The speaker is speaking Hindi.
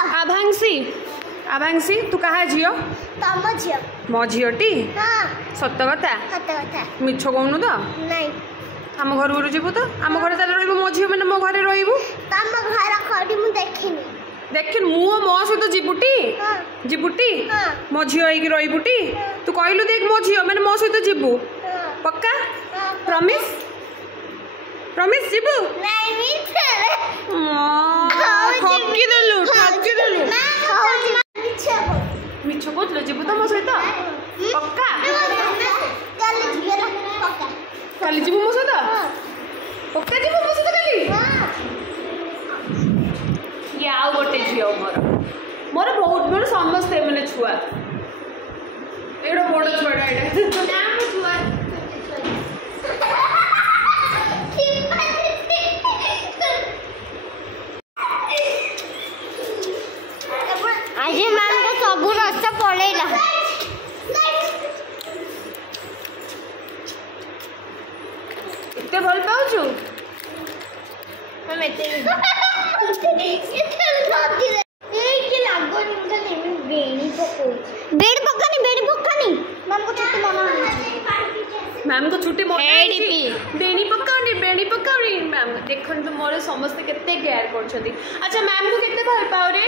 आभांशी आभांशी तू कहा झियो तम झियो मो झियोटी सत कथा मिछ कहूनु तो नहीं आम घर घर जीवु तो आम घर चल रही मो झियो मैंने मो घर रही तम घर खड़ी मु देखिनी देखिन मु मो सहित जीवुटी जीवुटी मो झियो होइकी रहीबुटी तू कहलु देख मो झियो मैंने मो सहित जीवु पक्का प्रॉमिस प्रॉमिस जीवु नहीं ठकी देलु मिछ कहतलो जीवु तो मो सहित पक्का काली जीवु मो सहित पक्का जीवु मो सहित काली ये आउ गोटे झील मोर मोर बहुत बड़ समस्ते मैंने छुआ एड़ा बड़ छुआटा एटा छुआ आज मैम को सब रस पड़ेला इतने भल पाउछु हम एते बेड़ी पकानी मैम को छुट्टी मना मैम को छुट्टी बेणी पकाउनी मैम देखन तो मोर समस्त केते केयर करछथि अच्छा मैम को केते भल पाउ रे